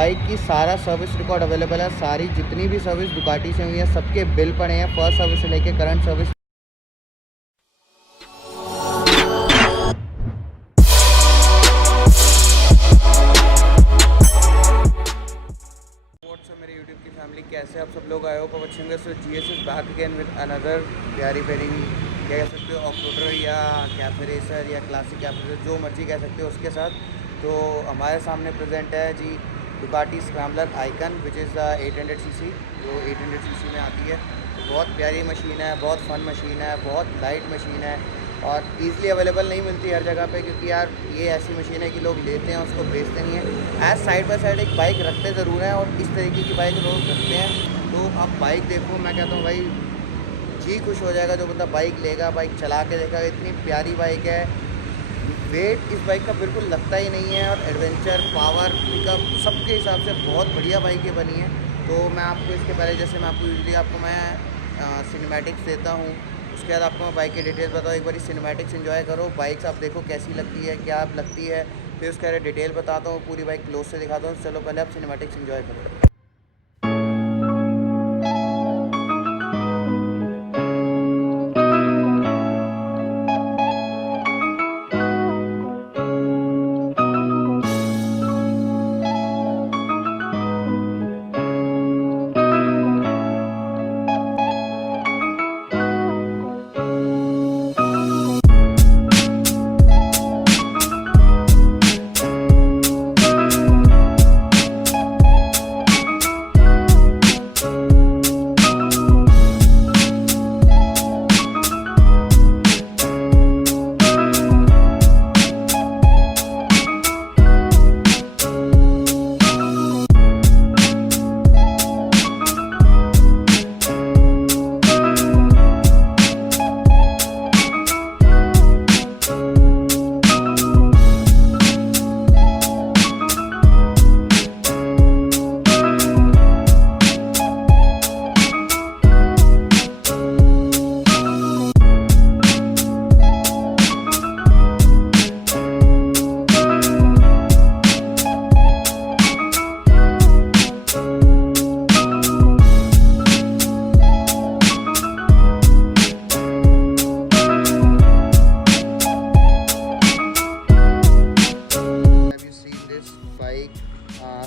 Bike की सारा service record available है। सारी जितनी भी सर्विस दुकाटी से हुई है सबके बिल पड़े हैं, फर्स्ट सर्विस से लेके करंट सर्विस। मेरे यूट्यूब की फैमिली, कैसे आप सब लोग आए हो पवचिंग सो GSS back again with another प्यारी प्यारी क्या कह सकते हो, ऑफ रोडर या कैफे रेसर या क्लासिक कैफे रेसर, जो मर्जी कह सकते हो उसके साथ। तो हमारे सामने प्रेजेंट है जी Ducati scrambler icon which is 800cc, जो 800cc में आती है। तो बहुत प्यारी मशीन है, बहुत फन मशीन है, बहुत लाइट मशीन है और ईज़िली अवेलेबल नहीं मिलती हर जगह पे, क्योंकि यार ये ऐसी मशीन है कि लोग लेते हैं उसको बेचते नहीं है। एज साइड बाय साइड एक बाइक रखते ज़रूर हैं और इस तरीके की बाइक लोग रखते हैं। तो अब बाइक देखो, मैं कहता हूँ भाई जी खुश हो जाएगा जो बंदा बाइक लेगा, बाइक चला के देखेगा। इतनी प्यारी बाइक है, वेट इस बाइक का बिल्कुल लगता ही नहीं है और एडवेंचर, पावर, पिकअप सबके हिसाब से बहुत बढ़िया बाइक ये बनी है। तो मैं आपको इसके पहले, जैसे मैं आपको यूजली आपको मैं सिनेमैटिक्स देता हूँ, उसके बाद आपको मैं बाइक की डिटेल्स बताऊँ। एक बार सिनेमैटिक्स एंजॉय करो, बाइक्स आप देखो कैसी लगती है, क्या लगती है, फिर उसके बाद डिटेल बताता हूँ, पूरी बाइक क्लोज से दिखाता हूँ। चलो पहले आप सिनेमैटिक्स एंजॉय करो।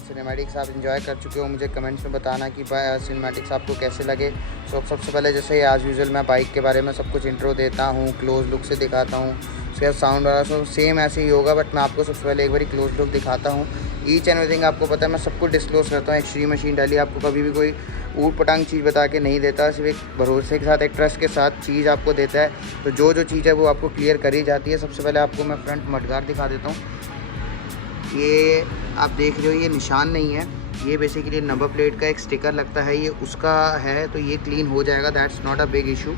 सिनेमैटिक्स आप एंजॉय कर चुके हो, मुझे कमेंट्स में बताना कि सिनेमैटिक्स आपको कैसे लगे। सो सबसे पहले जैसे एज़ यूजुअल मैं बाइक के बारे में सब कुछ इंट्रो देता हूँ, क्लोज लुक से दिखाता हूँ, उसके बाद साउंड वाला सो सेम ऐसे ही होगा, बट मैं आपको सबसे पहले एक बार क्लोज लुक दिखाता हूँ। ईच एंड एवरीथिंग आपको पता है, मैं सब कुछ डिस्क्लोज करता हूँ। एक्सट्रीम मशीन डाली, आपको कभी भी कोई ऊट पटांग चीज़ बता के नहीं देता, सिर्फ एक भरोसे के साथ, एक ट्रस्ट के साथ चीज़ आपको देता है। तो जो चीज़ है वो आपको क्लियर करी जाती है। सबसे पहले आपको मैं फ्रंट मडगार्ड दिखा देता हूँ। ये आप देख रहे हो, ये निशान नहीं है, ये बेसिकली नंबर प्लेट का एक स्टिकर लगता है, ये उसका है। तो ये क्लीन हो जाएगा, that's not a big issue.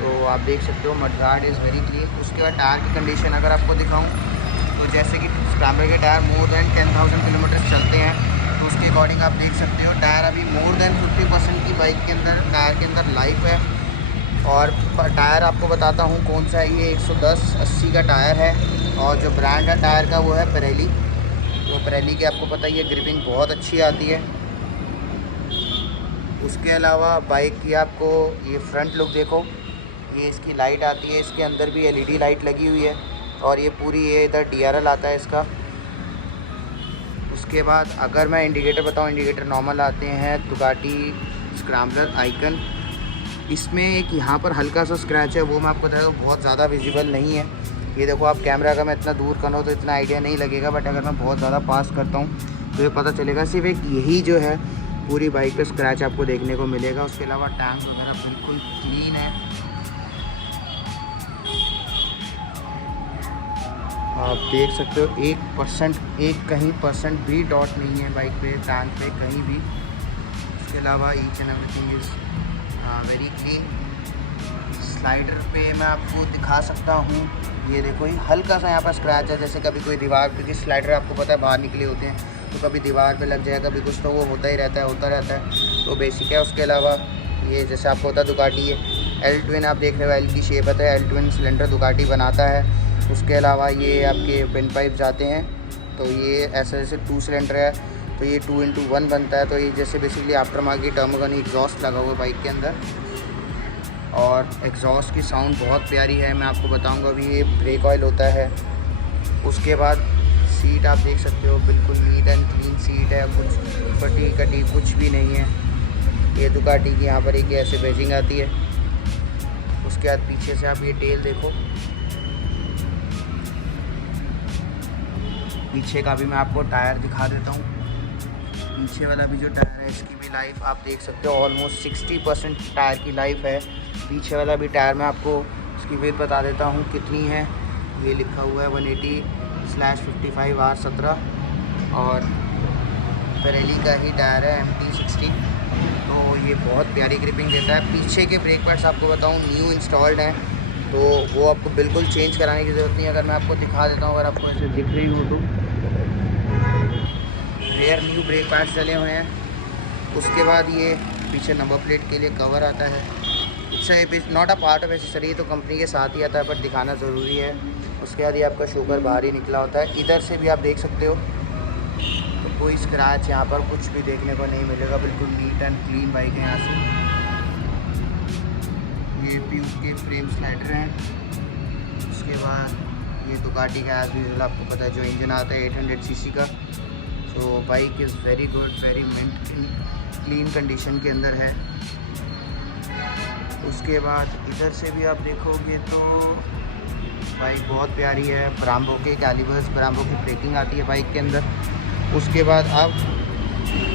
तो आप देख सकते हो मडगार्ड इज़ वेरी क्लीन। उसके बाद टायर की कंडीशन अगर आपको दिखाऊं, तो जैसे कि स्क्रैम्बलर के टायर मोर देन 10,000 किलोमीटर चलते हैं, तो उसके अकॉर्डिंग आप देख सकते हो टायर अभी मोर देन 50% की बाइक के अंदर, टायर के अंदर लाइफ है। और टायर आपको बताता हूँ कौन सा है, ये 110/80 का टायर है और जो ब्रांड है टायर का वो है पिरेली। तो पिरेली की आपको पता ही है ग्रिपिंग बहुत अच्छी आती है। उसके अलावा बाइक की आपको ये फ्रंट लुक देखो, ये इसकी लाइट आती है, इसके अंदर भी LED लाइट लगी हुई है और ये पूरी ये इधर DRL आता है इसका। उसके बाद अगर मैं इंडिकेटर बताऊँ, इंडिकेटर नॉर्मल आते हैं दुकाटी स्क्रैम्बलर आइकन। इसमें एक यहाँ पर हल्का सा स्क्रैच है, वो मैं आपको बता दूँ बहुत ज़्यादा विजिबल नहीं है। ये देखो, आप कैमरा का मैं इतना दूर करना हो तो इतना आइडिया नहीं लगेगा, बट अगर मैं बहुत ज़्यादा पास करता हूँ तो ये पता चलेगा। सिर्फ एक यही जो है पूरी बाइक पे स्क्रैच आपको देखने को मिलेगा। उसके अलावा टैंक वगैरह बिल्कुल क्लीन है, आप देख सकते हो। 1% कहीं परसेंट भी डॉट नहीं है बाइक पे, टैंक पे कहीं भी। उसके अलावा each and everything is very clean. Slider पे मैं आपको दिखा सकता हूँ, ये देखो, ये हल्का सा यहाँ पर स्क्रैच है, जैसे कभी कोई दीवार, क्योंकि स्लाइडर आपको पता है बाहर निकले होते हैं, तो कभी दीवार पे लग जाए, कभी कुछ, तो वो होता ही रहता है, होता रहता है। तो बेसिक है। उसके अलावा ये जैसे आपको होता है दुकाटी, ये L ट्विन आप देख रहे हो, L की शेप है, तो L ट्विन सिलेंडर दुकाटी बनाता है। उसके अलावा ये आपके पिन पाइप जाते हैं, तो ये ऐसे जैसे 2 सिलेंडर है, तो ये 2x1 बनता है। तो ये जैसे बेसिकली आफ्टर मार्केट टर्मोगनी एग्जॉस्ट लगा हुआ है बाइक के अंदर, और एग्जॉस्ट की साउंड बहुत प्यारी है। मैं आपको बताऊंगा अभी ये ब्रेक ऑयल होता है। उसके बाद सीट आप देख सकते हो, बिल्कुल नीट एंड क्लीन सीट है, कुछ फटी कटी कुछ भी नहीं है। ये दुकाटी की यहाँ पर एक ऐसे बैजिंग आती है। उसके बाद पीछे से आप ये टेल देखो, पीछे का भी मैं आपको टायर दिखा देता हूँ। पीछे वाला भी जो टायर है इसकी भी लाइफ आप देख सकते हो, ऑलमोस्ट 60% टायर की लाइफ है। पीछे वाला भी टायर मैं आपको इसकी वेट बता देता हूँ कितनी है। ये लिखा हुआ है 180/55R17 और पेरेली का ही टायर है MT60। तो ये बहुत प्यारी ग्रिपिंग देता है। पीछे के ब्रेक पैड्स आपको बताऊँ न्यू इंस्टॉल्ड हैं, तो वो आपको बिल्कुल चेंज कराने की ज़रूरत नहीं है। अगर मैं आपको दिखा देता हूँ, अगर आपको ऐसे दिख रही हो तो रेयर न्यू ब्रेक पैड्स डले हुए हैं। उसके बाद ये पीछे नंबर प्लेट के लिए कवर आता है। It's not a part of accessory, तो कंपनी के साथ ही आता है, बट दिखाना ज़रूरी है। उसके बाद ये आपका शोकर बाहर ही निकला होता है। इधर से भी आप देख सकते हो, तो कोई स्क्रैच यहाँ पर कुछ भी देखने को नहीं मिलेगा, बिल्कुल नीट एंड क्लीन बाइक है। यहाँ से ये PU के फ्रेम स्लाइडर हैं। उसके बाद ये दुकाटी का एज यूजुअल आपको पता है जो इंजन आता है 800 cc का। तो bike is very good, very mint clean condition के अंदर है। उसके बाद इधर से भी आप देखोगे तो बाइक बहुत प्यारी है। ब्राम्बो के कैलिपर्स, ब्राम्बो की ब्रेकिंग आती है बाइक के अंदर। उसके बाद आप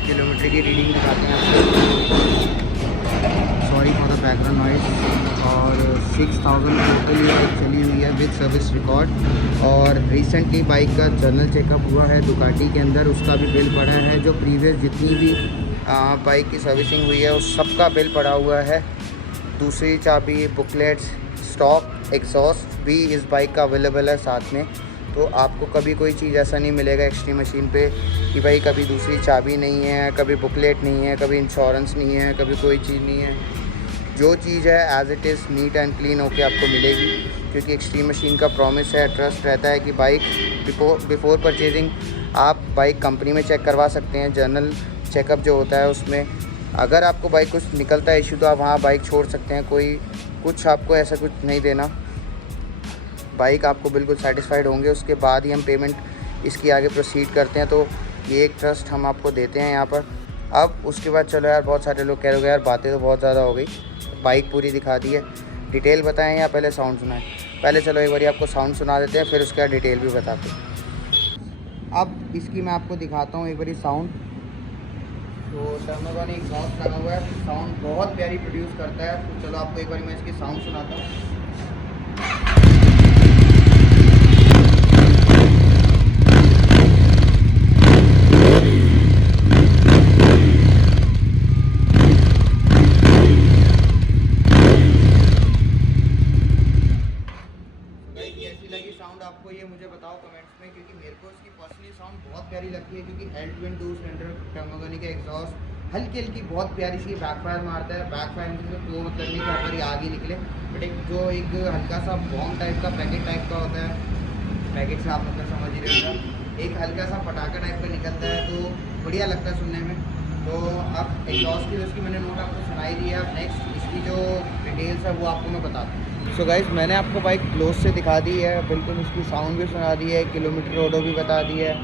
किलोमीटर की रीडिंग दिखाते हैं आपको, sorry for the background noise. और 6000 टोटली चली हुई है विद सर्विस रिकॉर्ड। और रिसेंटली बाइक का जर्नल चेकअप हुआ है दुकाटी के अंदर, उसका भी बिल पड़ा है। जो प्रीवियस जितनी भी बाइक की सर्विसिंग हुई है उस सब का बिल पड़ा हुआ है। दूसरी चाबी, बुकलेट्स, स्टॉक एग्जॉस्ट भी इस बाइक का अवेलेबल है साथ में। तो आपको कभी कोई चीज़ ऐसा नहीं मिलेगा एक्सट्रीम मशीन पे कि भाई कभी दूसरी चाबी नहीं है, कभी बुकलेट नहीं है, कभी इंश्योरेंस नहीं है, कभी कोई चीज़ नहीं है। जो चीज़ है as it is neat and clean होके आपको मिलेगी, क्योंकि एक्सट्रीम मशीन का प्रॉमिस है, ट्रस्ट रहता है कि बाइक बिफोर परचेजिंग आप बाइक कंपनी में चेक करवा सकते हैं। जर्नल चेकअप जो होता है उसमें अगर आपको बाइक कुछ निकलता है इशू, तो आप वहाँ बाइक छोड़ सकते हैं। कोई कुछ आपको ऐसा कुछ नहीं देना, बाइक आपको बिल्कुल सेटिस्फाइड होंगे, उसके बाद ही हम पेमेंट इसकी आगे प्रोसीड करते हैं। तो ये एक ट्रस्ट हम आपको देते हैं यहाँ पर। अब उसके बाद चलो यार, बहुत सारे लोग कह रहे हो यार बातें तो बहुत ज़्यादा हो गई, बाइक पूरी दिखा दी है, डिटेल बताएं या पहले साउंड सुनाएं? पहले चलो एक बार आपको साउंड सुना देते हैं, फिर उसके बाद डिटेल भी बताते हैं। अब इसकी मैं आपको दिखाता हूँ एक बारी साउंड। तो टर्मोगनी एग्जॉस्ट लगा हुआ है, साउंड बहुत प्यारी प्रोड्यूस करता है। तो चलो आपको एक बार मैं इसकी साउंड सुनाता हूँ। कैसी लगी साउंड आपको, ये मुझे बताओ कमेंट्स में, क्योंकि मेरे को इसकी पर्सनली साउंड बहुत प्यारी लगती है। क्योंकि L22 सिलेंडर टर्मोगनी का एग्जॉस्ट हल्की हल्की बहुत प्यारी सी बैकफायर मारता है। बैकफायर मतलब तो मतलब नहीं कि यहाँ पर ही आग ही निकले, बट एक जो एक हल्का सा बॉम्ब टाइप का पैकेट टाइप का होता है, पैकेट से आप मतलब समझ ही रहे होगा, एक हल्का सा पटाखा टाइप का निकलता है, तो बढ़िया लगता है सुनने में। तो अब एग्जॉस्ट की उसकी मैंने नोट आपको सुनाई दी है। अब नेक्स्ट इसकी जो डिटेल्स है वो आपको मैं बताता हूँ। सो गाइस, मैंने आपको बाइक क्लोज से दिखा दी है, बिल्कुल इसकी साउंड भी सुना दी है, किलोमीटर रोडो भी बता दी है,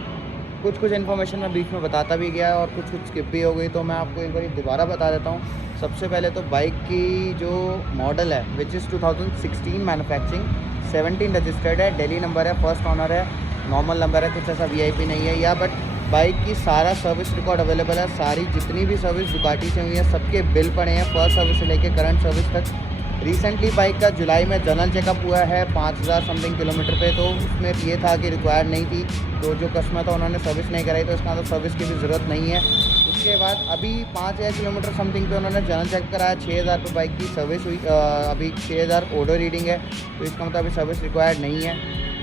कुछ इन्फॉर्मेशन मैं बीच में बताता भी गया और कुछ स्किप भी हो गई, तो मैं आपको एक बार दोबारा बता देता हूँ। सबसे पहले तो बाइक की जो मॉडल है विच इज़ 2016 मैन्युफैक्चरिंग, 17 रजिस्टर्ड है, दिल्ली नंबर है, फर्स्ट ऑनर है, नॉर्मल नंबर है, कुछ ऐसा VIP नहीं है या। बट बाइक की सारा सर्विस रिकॉर्ड अवेलेबल है, सारी जितनी भी सर्विस दुकाटी से हुई है सबके बिल पड़े हैं, फर्स्ट सर्विस से लेकर करंट सर्विस तक। रिसेंटली बाइक का जुलाई में जनरल चेकअप हुआ है 5000 समथिंग किलोमीटर पे, तो उसमें ये था कि रिक्वायर्ड नहीं थी, तो जो कस्टमर था उन्होंने सर्विस नहीं कराई, तो इसका तो सर्विस की भी ज़रूरत नहीं है। उसके बाद अभी 5000 किलोमीटर समथिंग पे उन्होंने जनरल चेक कराया, 6000 पे बाइक की सर्विस हुई, अभी 6000 ऑडो रीडिंग है, तो इसका मतलब अभी सर्विस रिक्वायर्ड नहीं है।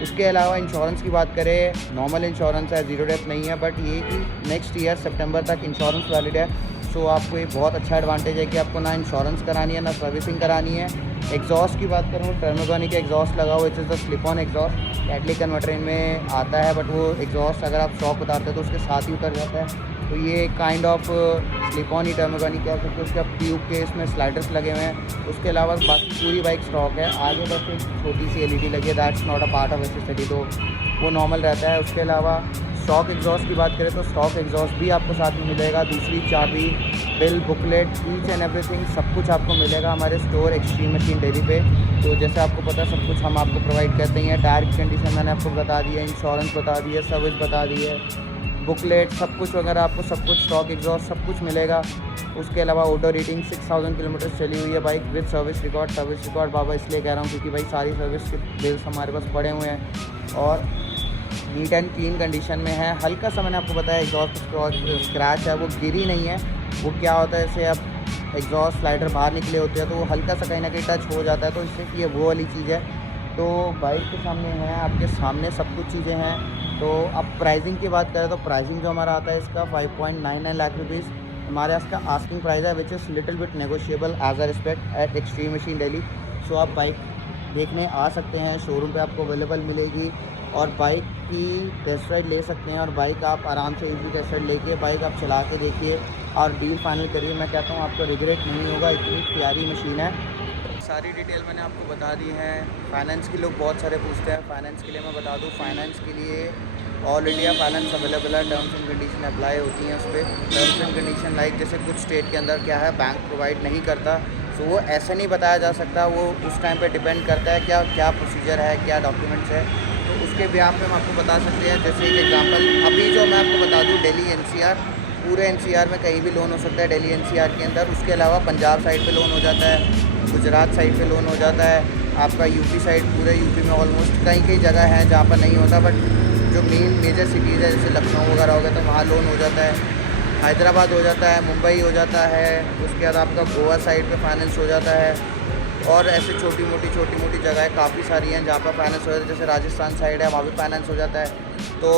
उसके अलावा इंश्योरेंस की बात करें, नॉर्मल इंश्योरेंस है, 0 डेथ नहीं है, बट ये कि नेक्स्ट ईयर सितंबर तक इंश्योरेंस वैलिड है। सो आपको ये बहुत अच्छा एडवांटेज है कि आपको ना इंश्योरेंस करानी है ना सर्विसिंग करानी है। एग्जॉस्ट की बात करूँ, टर्मोगनी का एग्जॉस्ट लगा हुआ है, it's the slip on exhaust, catalytic converter में आता है, बट वो एग्जॉस्ट अगर आप शॉक उतारते हैं तो उसके साथ ही उतर जाता है। तो ये काइंड ऑफ स्लिप ऑन ही टर्मिका नहीं कह सकते, उसके अब ट्यूब के इसमें स्लाइडर्स लगे हुए हैं। उसके अलावा बाकी पूरी बाइक स्टॉक है। आगे बस एक छोटी सी LED लगी है, that's not a part of accessory, तो वो नॉर्मल रहता है। उसके अलावा स्टॉक एग्जॉस्ट की बात करें तो स्टॉक एग्जॉस्ट भी आपको साथ में मिलेगा, दूसरी चाबी, bill, booklet, each and everything सब कुछ आपको मिलेगा हमारे स्टोर एक्सट्रीम मशीन डेली पे। तो जैसे आपको पता है सब कुछ हम आपको प्रोवाइड करते हैं। टायर की कंडीशन मैंने आपको बता दी है, इंश्योरेंस बता दी है, सर्विस बता दी है, बुकलेट सब कुछ वगैरह आपको सब कुछ, स्टॉक एग्जॉस्ट सब कुछ मिलेगा। उसके अलावा ऑटो रेटिंग 6000 किलोमीटर चली हुई है बाइक विद सर्विस रिकॉर्ड बाबा इसलिए कह रहा हूँ क्योंकि भाई सारी सर्विस के बिल्स हमारे पास पड़े हुए हैं और नीट एंड क्लीन कंडीशन में है। हल्का सा मैंने आपको बताया एग्जॉस्ट स्क्रैच है, वो गिरी नहीं है। वो क्या होता है, जैसे अब एग्जॉस्ट स्लाइडर बाहर निकले होते हैं तो वो हल्का सा कहीं ना कहीं टच हो जाता है, तो इससे ये वो वाली चीज़ है। तो बाइक के सामने है, आपके सामने सब कुछ चीज़ें हैं। तो अब प्राइसिंग की बात करें तो प्राइसिंग जो हमारा आता है इसका 5.99 लाख रुपीज़ हमारे इसका आस्किंग प्राइस है, which is little bit negotiable as a respect at extreme machine Delhi. So आप बाइक देखने आ सकते हैं, शोरूम पे आपको अवेलेबल मिलेगी और बाइक की टेस्ट राइड ले सकते हैं और बाइक आप आराम से इजी टेस्ट राइड लेके बाइक आप चला के देखिए और डील फाइनल करिए। मैं कहता हूँ आपको रिग्रेट नहीं होगा, इतनी प्यारी मशीन है। सारी डिटेल मैंने आपको बता दी है। फाइनेंस के लोग बहुत सारे पूछते हैं, फाइनेंस के लिए मैं बता दूँ, फाइनेंस के लिए ऑल इंडिया फाइनेंस अवेलेबल है। टर्म्स एंड कंडीशन अप्लाई होती हैं उस पर। टर्म्स एंड कंडीशन लाइक जैसे कुछ स्टेट के अंदर क्या है, बैंक प्रोवाइड नहीं करता, तो वो ऐसे नहीं बताया जा सकता, वो उस टाइम पे डिपेंड करता है क्या क्या प्रोसीजर है, क्या डॉक्यूमेंट्स है, तो उसके बिहाफ पे हम आपको बता सकते हैं। जैसे एक एग्जांपल अभी जो मैं आपको बता दूँ, दिल्ली NCR, पूरे NCR में कहीं भी लोन हो सकता है दिल्ली NCR के अंदर। उसके अलावा पंजाब साइड पे लोन हो जाता है, गुजरात साइड पे लोन हो जाता है, आपका यूपी साइड, पूरे यूपी में ऑलमोस्ट कई कई जगह है जहाँ पर नहीं होता, बट जो मेजर सिटीज़ है जैसे लखनऊ वगैरह हो गया तो वहाँ लोन हो जाता है, हैदराबाद हो जाता है, मुंबई हो जाता है, उसके बाद आपका गोवा साइड पे फाइनेंस हो जाता है और ऐसे छोटी मोटी जगह काफ़ी सारी हैं जहाँ पर फाइनेंस हो जाता है। जैसे राजस्थान साइड है वहाँ भी फाइनेंस हो जाता है। तो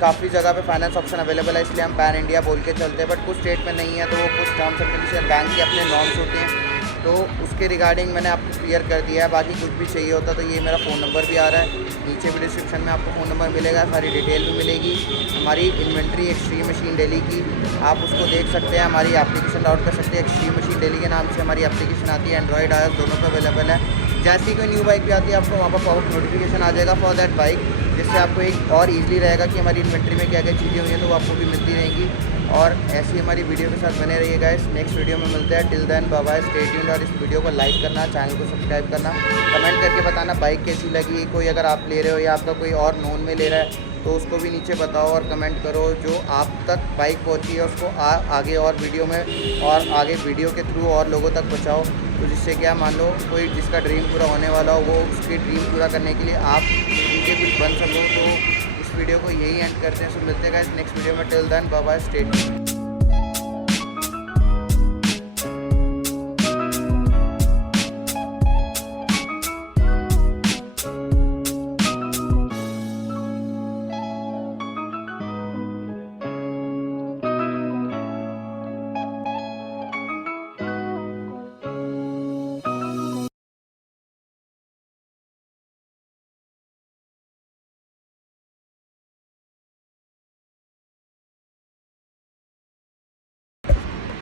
काफ़ी जगह पे फाइनेंस ऑप्शन अवेलेबल है, इसलिए हम पैन इंडिया बोल के चलते हैं, बट कुछ स्टेट में नहीं है तो वो कुछ टर्म्स एंड कंडीशन बैंक के अपने नॉर्म्स होते हैं, तो उसके रिगार्डिंग मैंने आपको क्लियर कर दिया है। बाकी कुछ भी चाहिए होता तो ये मेरा फ़ोन नंबर भी आ रहा है, नीचे भी डिस्क्रिप्शन में आपको फ़ोन नंबर मिलेगा, सारी डिटेल भी मिलेगी। हमारी इन्वेंट्री एक्सट्रीम मशीन दिल्ली की, आप उसको देख सकते हैं, हमारी एप्लीकेशन डाउनलोड कर सकते हैं। एक्सट्रीम मशीन दिल्ली के नाम से हमारी एप्लीकेशन आती है, एंड्रॉइड iOS दोनों पर अवेलेबल है। जैसे ही कोई न्यू बाइक भी आती है आपको वहाँ पर पॉपअप नोटिफिकेशन आ जाएगा फॉर दैट बाइक, जिससे आपको एक और ईजिली रहेगा कि हमारी इन्वेंट्री में क्या क्या चीज़ें हुई हैं तो वो आपको भी मिलती रहेंगी। और ऐसी हमारी वीडियो के साथ बने रहिएगा। इस नेक्स्ट वीडियो में मिलते हैं। Till then bye bye, stay tuned. और इस वीडियो को लाइक करना, चैनल को सब्सक्राइब करना, कमेंट करके बताना बाइक कैसी लगी। कोई अगर आप ले रहे हो या आपका कोई और नोन में ले रहा है तो उसको भी नीचे बताओ और कमेंट करो। जो आप तक बाइक पहुंची है उसको आगे और वीडियो में और आगे वीडियो के थ्रू और लोगों तक पहुंचाओ, तो जिससे क्या, मान लो कोई जिसका ड्रीम पूरा होने वाला हो, वो उसके ड्रीम पूरा करने के लिए आप उनके कुछ बन सको। तो इस वीडियो को यही एंड करते हैं। सो मिलते हैं नेक्स्ट वीडियो में। Till then bye bye, stay tuned.